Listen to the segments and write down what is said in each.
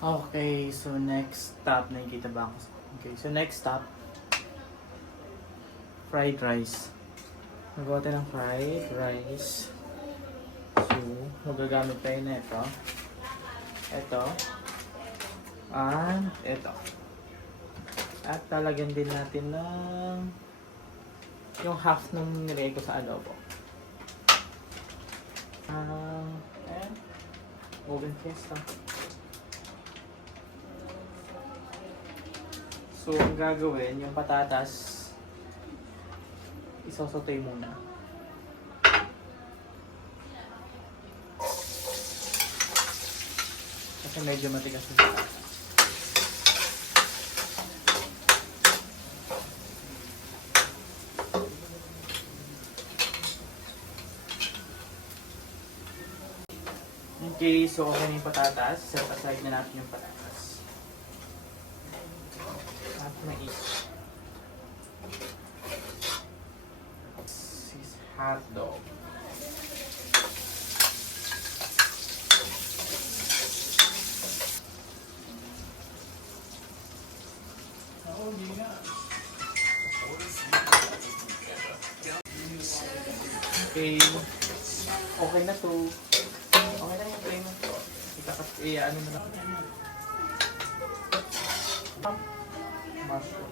Okay, so next stop, nakikita ba ako? Okay, so next stop, fried rice. Magawa tayo ng fried rice. So, magagamit tayo na ito. Ito. And ito. At talagyan din natin ng yung half ng nilagay ko sa adobo. And oven fiesta. So, ang gagawin, yung patatas, isosotay muna. Kasi medyo matigas yung patatas. Okay, so okay na yung patatas. Set aside na natin yung patatas. At mais. This is hot dog. Okay. Okay na to. Okay na yung tray na to. Ano na lang. Mushroom.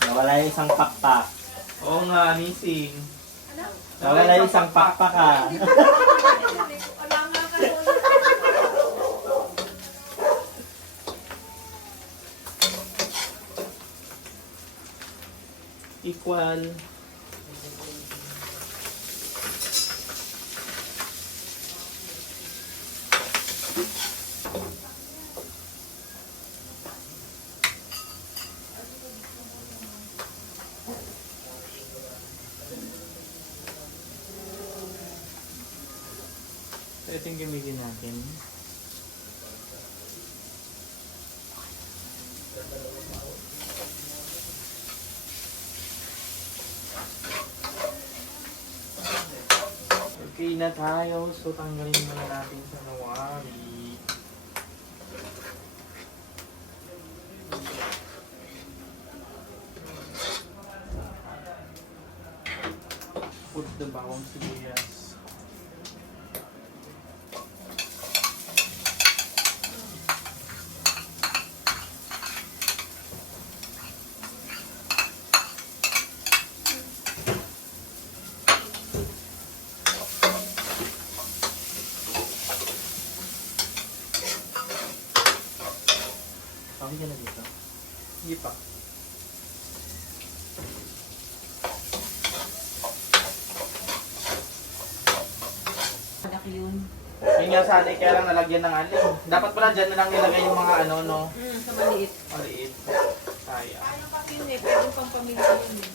Nawala yung isang pakpak. Oo nga, missing. Nawala yung isang pakpak ah. Equal. So, ito yung gamitin natin. Okay na tayo. So, tanggalin muna natin sa nawari. Put the bawang sibuyas. Pawin ka na dito. Hindi pa. Malaki yun. Yun nga sana, kaya lang nalagyan ng alin. Dapat pala dyan na lang nilagay yung mga ano, no? Sa maliit. Maliit. Sayang. Ano pa yun eh, pwedeng pang pamilya yun eh.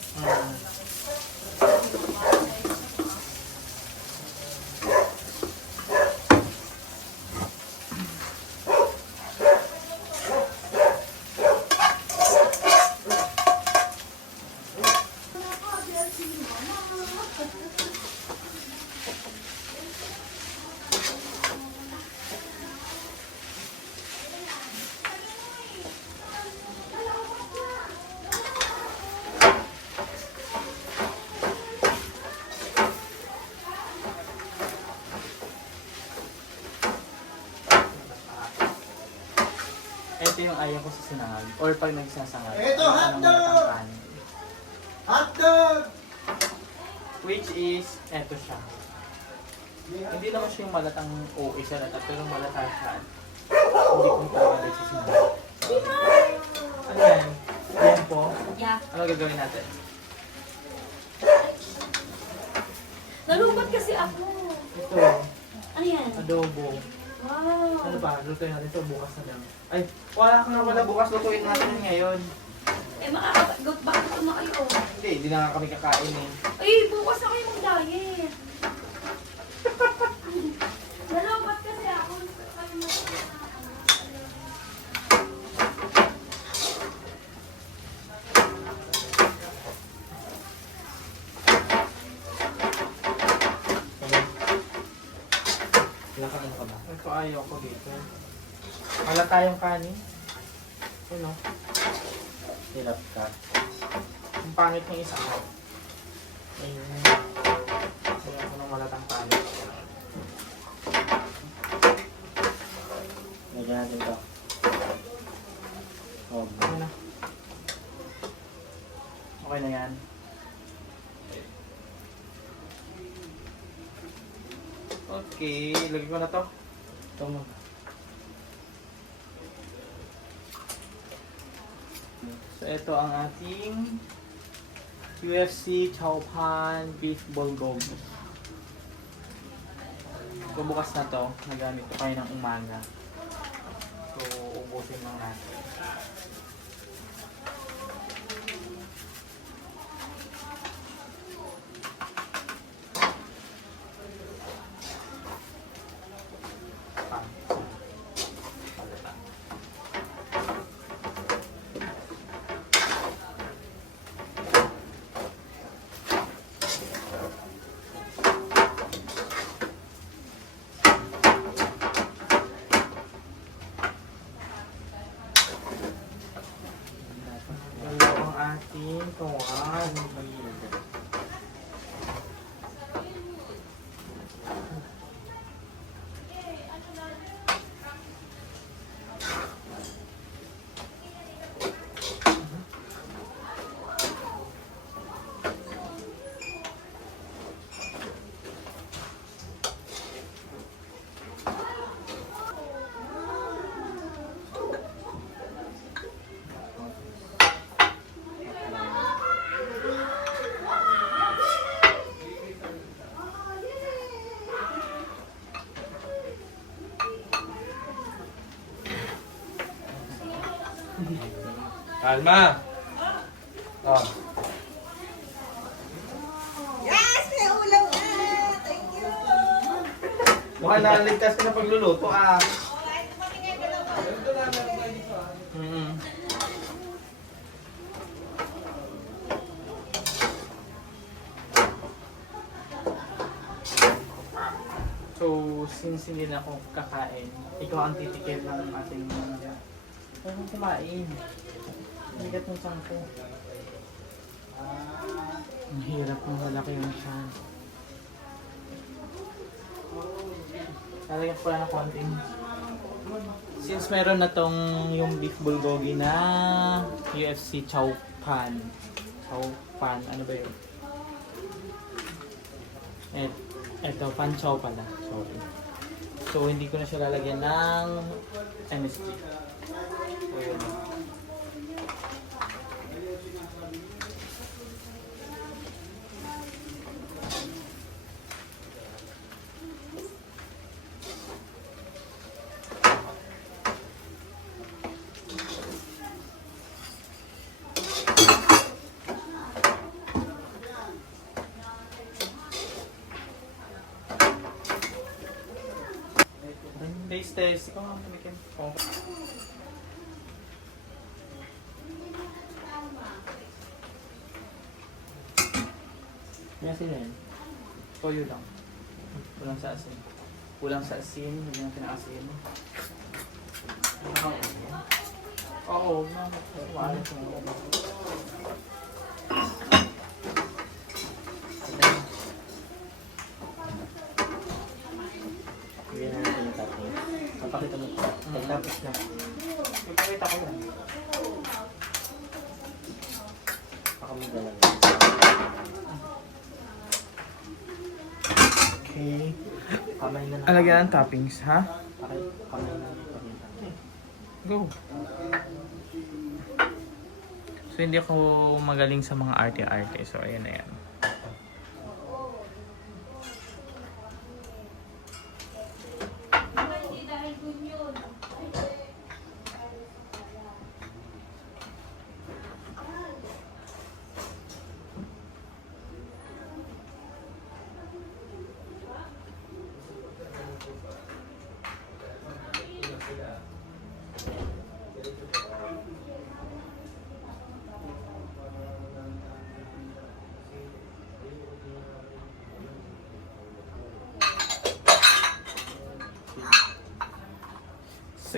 Ito yung ayaw ko sa sinangag. Or pag nagsasangag. Ito, ayaw ko ng hotdog! malatang kanin. Hotdog! Which is, eto siya. Hindi naman siya yung malatang OA siya lata, pero malata siya. Hindi ko talaga nagsisinangag. Ano yan? Yan po. Yeah. Ano gagawin natin? Nalumot kasi ako. Ito, Ano yan? adobo. Wow. Ano ba? Lutuin natin ito bukas na lang. Ay, wala ka nga wala bukas. Lutuin natin yun ngayon. Eh makakagot, bakit kumakayo? Hindi na nga kami kakain eh. Ay, bukas na kayo mag-diet. Dalawa Okay. Wala tayong kanin. Ano? Hirap ka. Ang pangit ng isa ko. Ayun. Kaya ako nang wala tayong kanin. Lagyan natin to. Oh, Okay na. Okay na yan. Okay, lagyan ko na to. ito mo. So, ito ang ating UFC Chow Pan Beef Bulgogi. So, bukas na to. Nagamit ko kayo ng umaga. So, ubusin lang natin. Dalawang ating tuwan. Kalma! Oh. Yes! May ulam na! Thank you! Mukhang naligtas ka na pagluluto ah. Alright, tumingin ka lang. Mm. So, since hindi na ako kakain, ikaw ang titikim ng ating ano kumain. Bigat ng tiyan ko. Ang hirap ng malaki yung tiyan. Lalagyan ko lang ng konting. Since meron na tong yung beef bulgogi na UFC Chow Pan. Chow Pan, ano ba yun? Eto, pan chow pala. Sorry. So, hindi ko na siya lalagyan ng MSG. So, yun. Taste. Ikaw nga kumikin. Okay. May asin na yan. Toyo lang. Kulang sa asin. Kulang sa asin. Hindi natin asin. Oo, wala ko. Bigyan natin yung topping. Papakita mo. Pagtapos na. Ipakita ko lang. Pakamida lang. Okay. Kamay na lang. Alagyan ang toppings, ha? Kamay na lang. Pakita. Go. So, hindi ako magaling sa mga arte-arte. So, ayan na yan.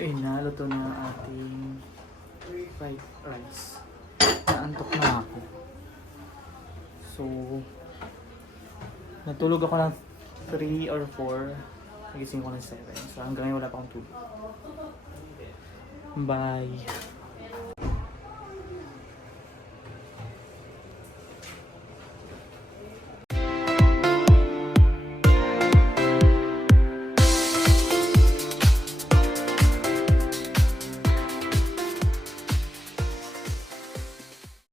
Ayun na, luto na ang ating fried rice. Naantok na ako. So, natulog ako ng 3 or 4. Nagising ko ng 7. So, hanggang ngayon wala pa akong tulog. Bye!